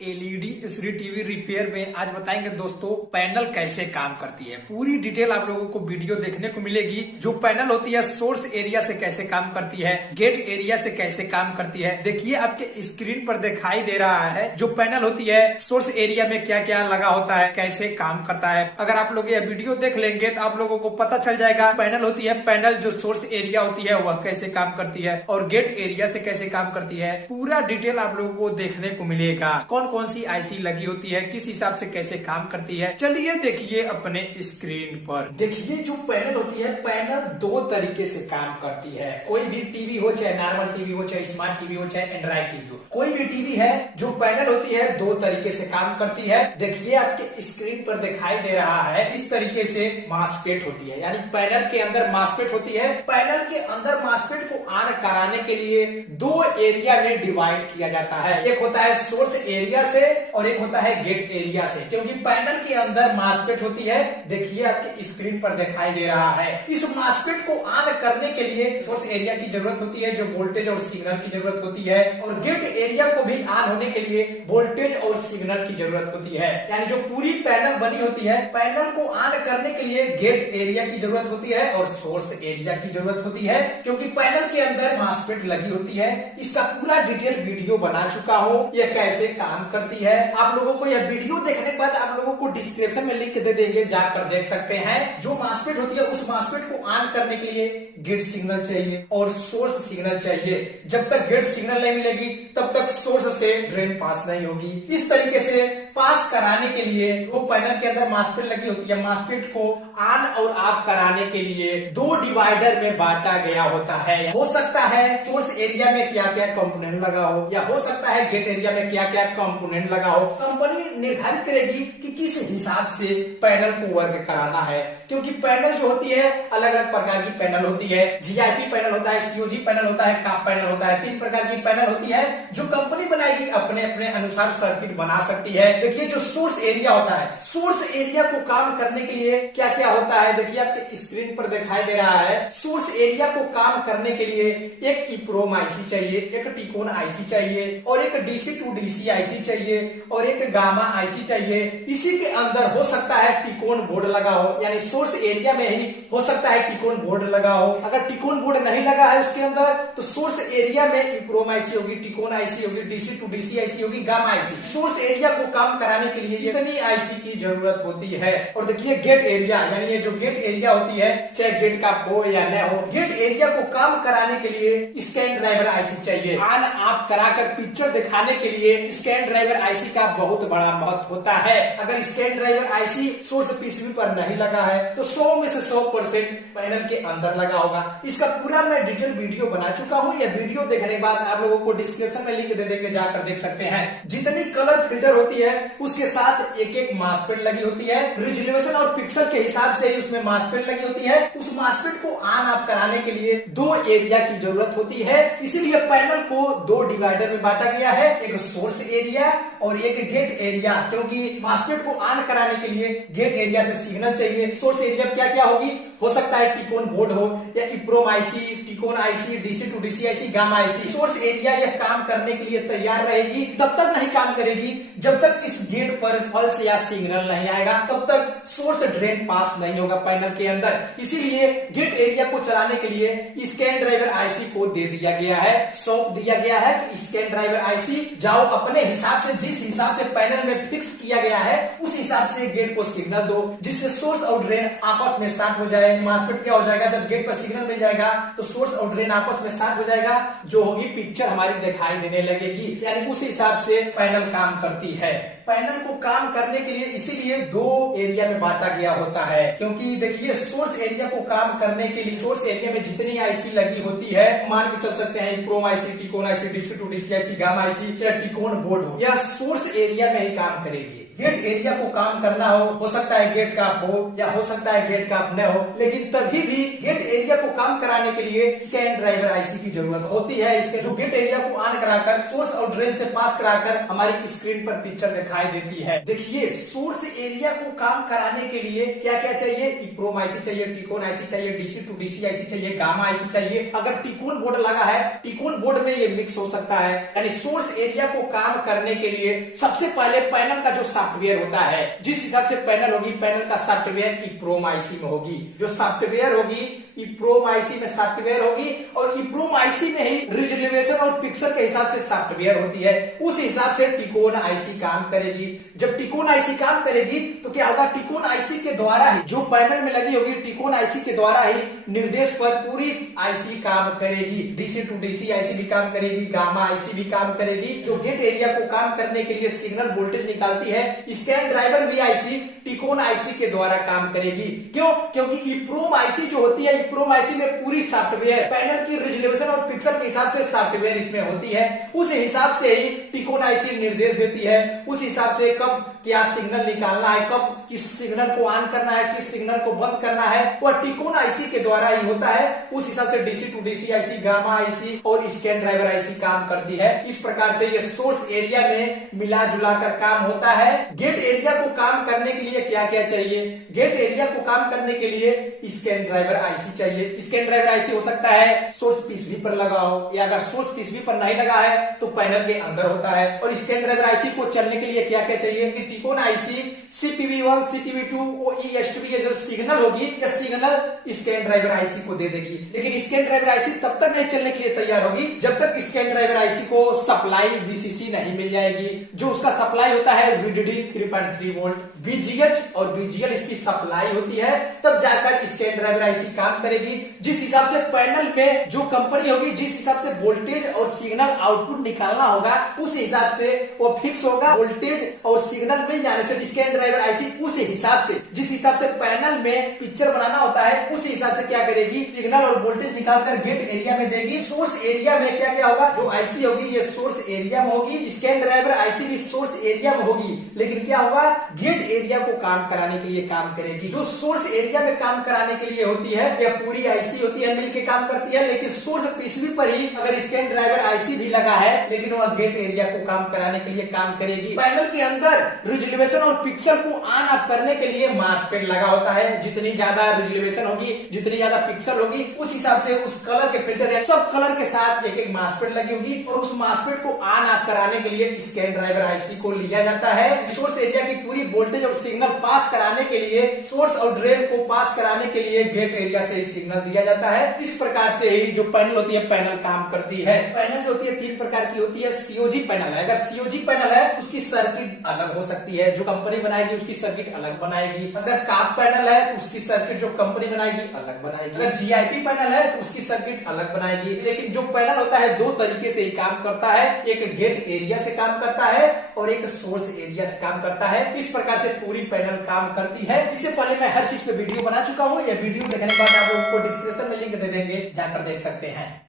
LED LCD TV repair में आज बताएंगे दोस्तों पैनल कैसे काम करती है। पूरी डिटेल आप लोगों को वीडियो देखने को मिलेगी। जो पैनल होती है सोर्स एरिया से कैसे काम करती है, गेट एरिया से कैसे काम करती है। देखिए आपके स्क्रीन पर दिखाई दे रहा है जो पैनल होती है सोर्स एरिया में क्या क्या लगा होता है, कैसे काम करता है। अगर आप लोग यह वीडियो देख लेंगे तो आप लोगों को पता चल जाएगा पैनल होती है, पैनल जो सोर्स एरिया होती है वह कैसे काम करती है और गेट एरिया से कैसे काम करती है। पूरा डिटेल आप लोगों को देखने को मिलेगा। कौन सी आईसी लगी होती है, किस हिसाब से कैसे काम करती है, चलिए देखिए अपने स्क्रीन पर। देखिए जो पैनल होती है, पैनल दो तरीके से काम करती है। कोई भी टीवी हो, चाहे नॉर्मल टीवी हो, चाहे स्मार्ट टीवी हो, चाहे एंड्रॉइड टीवी हो, कोई भी टीवी है, जो पैनल होती है दो तरीके से काम करती है। देखिए आपके स्क्रीन पर दिखाई दे रहा है इस तरीके से मास्फेट होती है, यानी पैनल के अंदर मास्फेट होती है। पैनल के अंदर मास्फेट को ऑन कराने के लिए दो एरिया में डिवाइड किया जाता है। एक होता है सोर्स एरिया से और एक होता है गेट एरिया से। क्योंकि पैनल के अंदर मास्फेट होती है, देखिए आपके स्क्रीन पर दिखाई दे रहा है। इस मास्फेट को ऑन करने के लिए सोर्स एरिया की जरूरत होती है, जो वोल्टेज और सिग्नल की जरूरत होती है, और गेट एरिया को भी ऑन होने के लिए वोल्टेज और सिग्नल की जरूरत होती है। यानी जो पूरी पैनल बनी होती है, पैनल को ऑन करने के लिए गेट एरिया की जरूरत होती है और सोर्स एरिया की जरूरत होती है। क्योंकि पैनल के अंदर मास्फेट लगी होती है। इसका पूरा डिटेल वीडियो बना चुका हूं, यह कैसे काम करती है। आप लोगों को यह वीडियो देखने के बाद आप लोगों को डिस्क्रिप्शन में लिंक दे देंगे, जाकर देख सकते हैं। जो मास्फेट होती है उस मास्फेट को ऑन करने के लिए गेट सिग्नल चाहिए और सोर्स सिग्नल चाहिए। जब तक गेट सिग्नल नहीं मिलेगी तब तक सोर्स से ड्रेन पास नहीं होगी। इस तरीके से पास कराने के लिए वो पैनल के अंदर मास्फेट लगी होती है, मास्फेट को ऑन और ऑफ कराने के लिए दो डिवाइडर में बांटा गया होता है। हो सकता है सोर्स एरिया में क्या क्या कंपोनेंट लगा हो, या हो सकता है गेट एरिया में क्या क्या कंपोनेंट लगा हो। कंपनी निर्धारित करेगी कि किस हिसाब से पैनल को वर्क कराना है। क्योंकि पैनल जो होती है अलग अलग प्रकार की पैनल होती है। जीआईपी पैनल होता है, सीओजी पैनल होता है, काप पैनल होता है। तीन प्रकार की पैनल होती है जो कंपनी बनाएगी, अपने अपने अनुसार सर्किट बना सकती है। देखिए जो सोर्स एरिया होता है, सोर्स एरिया को काम करने के लिए क्या क्या होता है, देखिए आपके स्क्रीन पर दिखाई दे रहा है। सोर्स एरिया को काम करने के लिए एक इप्रोम आईसी चाहिए, एक टिकोन आईसी चाहिए, और एक डीसी टू डीसी आईसी चाहिए, और एक गामा आईसी चाहिए। इसी के अंदर हो सकता है टिकोन बोर्ड लगा हो, यानी सोर्स एरिया में ही हो सकता है टिकोन बोर्ड लगा हो। अगर टिकोन बोर्ड नहीं लगा है उसके अंदर, तो सोर्स एरिया में इप्रोम आईसी होगी, टिकोन आईसी होगी, डीसी टू डीसी आईसी होगी, गामा आईसी। सोर्स एरिया को काम कराने के लिए इतनी आईसी की जरूरत होती है। और देखिए गेट एरिया, यानी ये जो गेट एरिया होती है, चाहे गेट का हो या न हो, गेट एरिया को काम कराने के लिए स्कैन ड्राइवर आईसी चाहिए। ऑन ऑफ कराकर पिक्चर दिखाने के लिए स्कैन ड्राइवर आईसी का बहुत बड़ा महत्व होता है। अगर scan driver IC source PCB पर नहीं लगा है तो 100 में से 100% पैनल के अंदर लगा होगा। इसका पूरा मैं डिटेल वीडियो बना चुका हूं। यह वीडियो देखने के बाद आप लोगों को डिस्क्रिप्शन में लिंक दे देंगे, जाकर देख सकते हैं। जितनी कलर फिल्टर होती है उसके साथ एक एक मास्फेट लगी होती है। रिजोल्यूशन और पिक्सल के हिसाब से ही उसमें मास्फेट लगी होती है। उस मास्फेट को ऑन ऑफ कराने के लिए दो एरिया की जरूरत होती है। इसीलिए पैनल को दो डिवाइडर में बांटा गया है, एक सोर्स एरिया और एक गेट एरिया। क्योंकि मास्फेट को ऑन कराने के लिए गेट एरिया से सिग्नल चाहिए। सोर्स एरिया क्या क्या होगी, हो सकता है टिकोन बोर्ड हो, या इप्रोम आईसी, टिकोन IC, DC to DC IC, gamma IC. Source area यह काम करने के लिए तैयार रहेगी, तब तक नहीं काम करेगी जब तक इस गेट पर पल्स या सिग्नल नहीं आएगा, तब तक सोर्स ड्रेन पास नहीं होगा पैनल के अंदर। इसीलिए गेट एरिया को चलाने के लिए स्कैन ड्राइवर आईसी को दे दिया गया है, सौंप दिया गया है कि स्कैन ड्राइवर आईसी जाओ अपने हिसाब से, जिस हिसाब से पैनल में फिक्स किया गया है उस हिसाब से गेट को सिग्नल दो, जिससे सोर्स और ड्रेन आपस में साथ हो जाए। मास्फेट क्या हो जाएगा, जब गेट पर सिग्नल मिल जाएगा तो सोर्स और ड्रेन आपस में साथ हो जाएगा, जो होगी पिक्चर हमारी दिखाई देने लगेगी। यानी उस हिसाब से पैनल काम करती है। पैनल को काम करने के लिए इसीलिए दो एरिया में बांटा गया होता है। क्योंकि देखिए सोर्स एरिया को काम करने के लिए सोर्स एरिया में जितनी आईसी लगी होती है, मान के चल सकते हैं इप्रोम आईसी, टिकोन IC, DC to DC IC, gamma IC, चाहे टिकोन बोर्ड हो, यह सोर्स एरिया में ही काम करेगी। गेट एरिया को काम करना हो सकता है गेट का हो या हो सकता है गेट का न हो, लेकिन तभी भी गेट एरिया को काम कराने के लिए स्कैन ड्राइवर आईसी की जरूरत होती है। इसके जो गेट एरिया को ऑन कराकर सोर्स और ड्रेन से पास कराकर हमारी स्क्रीन पर पिक्चर दिखाई देती है। देखिए, सोर्स एरिया को काम कराने के लिए क्या क्या चाहिए? इप्रोम आईसी चाहिए, टिकोन आईसी चाहिए, डीसी टू डीसी आईसी चाहिए, गामा आईसी चाहिए। अगर टिकोन बोर्ड लगा है, टिकोन बोर्ड में ये मिक्स हो सकता है। यानी सोर्स एरिया को काम करने के लिए सबसे पहले पैनल का जो सॉफ्टवेयर होता है, जिस हिसाब से पैनल होगी, पैनल का सॉफ्टवेयर इप्रोम आईसी में होगी। जो सॉफ्टवेयर होगी इप्रोम आईसी में सॉफ्टवेयर होगी, और इप्रोम आईसी में ही रिजोल्यूशन और पिक्सल के हिसाब से सॉफ्टवेयर होती है। उस हिसाब से टिकोन आईसी काम करेगी। जब टिकोन आईसी काम करेगी तो क्या होगा? टिकोन आईसी के द्वारा ही जो पैनल में लगी होगी, टिकोन आईसी के द्वारा ही निर्देश पर पूरी आईसी काम करेगी। डीसी टू डीसी आईसी भी काम करेगी, गामा आईसी भी काम करेगी। जो गेट एरिया को काम करने के लिए सिग्नल वोल्टेज निकालती है, स्कैन ड्राइवर भी आईसी टिकोन आईसी के द्वारा काम करेगी। क्यों? क्योंकि इप्रोम आईसी जो होती है, इप्रोम आईसी में पूरी सॉफ्टवेयर पैनल की रिजोल्यूशन और पिक्सल के हिसाब से सॉफ्टवेयर इसमें होती है। उस हिसाब से ही टिकोन आईसी निर्देश देती है। उस हिसाब से कब क्या सिग्नल निकालना है, कब किस सिग्नल को ऑन करना है, किस सिग्नल को बंद करना है, वह टिकोन आईसी के द्वारा ही होता है। उस हिसाब से DC to DC IC, gamma IC और स्कैन ड्राइवर आईसी काम करती है। इस प्रकार से ये सोर्स एरिया में मिला जुला कर काम होता है। गेट एरिया को काम करने के लिए क्या क्या चाहिए? गेट एरिया को काम करने के लिए स्कैन ड्राइवर आईसी चाहिए। स्कैन ड्राइवर आईसी हो सकता है सोर्स पीसीबी पर लगा हो, या अगर सोर्स पीसीबी पर नहीं लगा है तो पैनल के अंदर होता है। और स्कैन ड्राइवर आईसी को चलने के लिए क्या क्या चाहिए? कि टिकोन आईसी CPV1, CPV2 OESTB जो सिग्नल होगी, यह सिग्नल स्कैन ड्राइवर आईसी को दे देगी। लेकिन स्कैन ड्राइवर आईसी तब तक नहीं चलने के लिए तैयार होगी जब तक स्कैन ड्राइवर आईसी को सप्लाई VCC नहीं मिल जाएगी। जो उसका सप्लाई होता है VDD 3.3 वोल्ट, VGH और VGL इसकी सप्लाई होती है, तब जाकर स्कैन ड्राइवर आईसी काम करेगी। जिस हिसाब से पैनल में जो कंपनी होगी, जिस हिसाब से वोल्टेज और सिग्नल आउटपुट निकालना होगा, उस हिसाब से वो फिक्स होगा। वोल्टेज और सिग्नल मिल जाने से स्कैन ड्राइवर आईसी उस हिसाब से, जिस हिसाब से पैनल में पिक्चर बनाना होता है, उस हिसाब से क्या करेगी? सिग्नल और वोल्टेज निकालकर गेट एरिया में देगी। सोर्स एरिया में क्या क्या होगा? जो आईसी होगी ये सोर्स एरिया में होगी, स्कैन ड्राइवर आईसी भी सोर्स एरिया में होगी। लेकिन क्या होगा? गेट एरिया को काम कराने के लिए काम करेगी। जो सोर्स एरिया में काम कराने के लिए होती है, यह पूरी आईसी होती है, मिलकर काम करती है। लेकिन सोर्स पीसीबी पर ही अगर स्कैन ड्राइवर आईसी भी लगा है, लेकिन वह गेट एरिया को काम कराने के लिए काम करेगी। पैनल के अंदर रिजोल्यूशन और पिक्सल को ऑन ऑफ करने के लिए मास्कपेट लगा होता है। जितनी ज्यादा रिजोल्यूशन होगी, जितनी ज्यादा पिक्सल होगी, उस हिसाब से उस कलर के फिल्टर है, सब कलर के साथ एक एक मास्कपेट लगी होगी। और उस मास्कपेट को ऑन ऑफ कराने के लिए स्कैन ड्राइवर आईसी को लिया जाता है। सोर्स एरिया की पूरी वोल्टेज और सिग्नल पास कराने के लिए, सोर्स और ड्रेन को पास कराने के लिए गेट एरिया से सिग्नल दिया जाता है। इस प्रकार से ही जो पैनल होती है, पैनल काम करती है। पैनल जो होती है 3 प्रकार की होती है। सीओजी पैनल है, अगर सीओजी पैनल है उसकी सर्किट अलग हो सकती है, जो कंपनी बनाएगी उसकी सर्किट अलग बनाएगी। अगर काप पैनल है तो उसकी सर्किट जो कंपनी बनाएगी अलग बनाएगी। अगर जीआईपी पैनल है तो उसकी सर्किट अलग बनाएगी। लेकिन जो पैनल होता है 2 तरीके से ही काम करता है, एक गेट एरिया से काम करता है और एक सोर्स एरिया से काम करता है। इस प्रकार से पूरी पैनल काम करती है। इससे पहले मैं हर चीज पे वीडियो बना चुका हूँ। यह वीडियो देखने के बाद आप लोगों को डिस्क्रिप्शन में लिंक दे देंगे, जाकर देख सकते हैं।